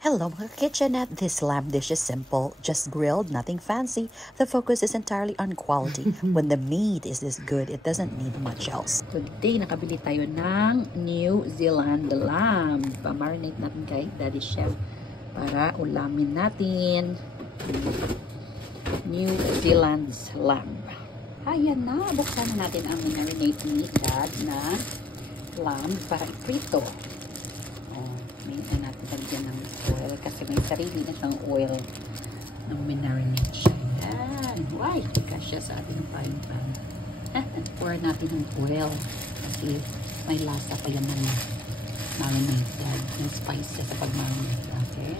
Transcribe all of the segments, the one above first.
Hello mga kitchenette, this lamb dish is simple, just grilled, nothing fancy. The focus is entirely on quality. When the meat is this good, it doesn't need much else. Today, nakabili tayo ng New Zealand lamb. Pa-marinate natin kay Daddy Chef para ulamin natin. New Zealand's lamb. Ayan na, buksan na natin ang marinate meat dad na lamb para iprito. May na natin lagyan ng oil kasi may sarili na siyang oil na marinate siya. Yan. Why? Kasya sa atin ng frying pan. Pour natin ng oil kasi may lasa pa yan ng marinate yan. Yung spices sa pag-marinate. Okay?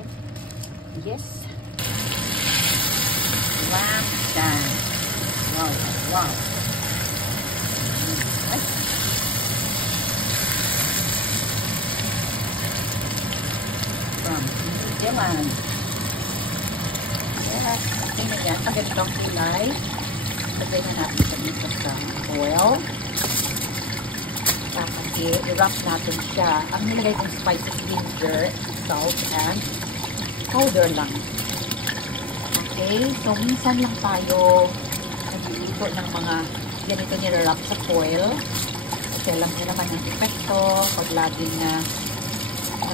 Yes. Lamb done. Wow. Wow. From New Zealand. Yes, okay na yan. Pag ganitong kilay, lagay na natin sa dito sa oil. Tapos i-wrap natin siya. Ang nilagay kong spices, ginger, salt, and powder lang. Okay, so minsan lang tayo nagluluto ng mga ganito nilawrap sa foil. Kasi alam niyo naman yung epekto pag laging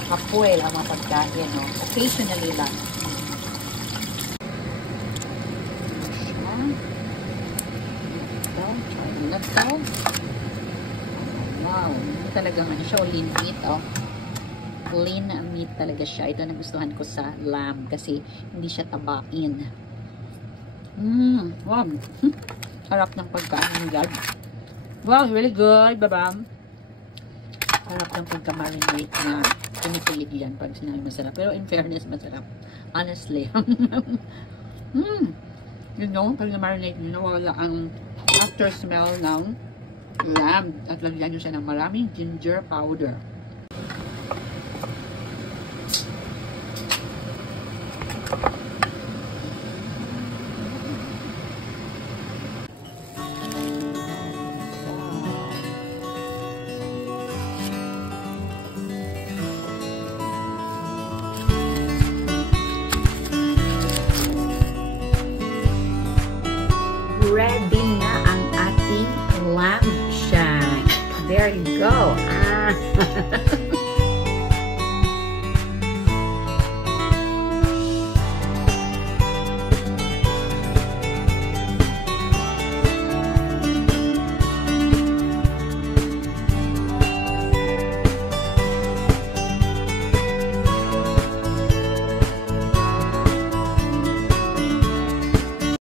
naka-foil ang mga pagkain, no? Occasionally lang. Ito. Wow, ito talagang ano siya, lean meat, oh. Lean meat talaga siya. Ito nagustuhan ko sa lamb kasi hindi siya tabain. Wow. Harap ng pagkain, God. Wow, really good, babam. Harap ng pagka-marinate na pinipilig yan pag sinabi masarap. Pero in fairness, masarap. Honestly. You know, pag na-marinate nyo, nawala ang after smell ng lamb. At lagyan nyo siya ng maraming ginger powder. Ready na ang ating lamb shank. There you go.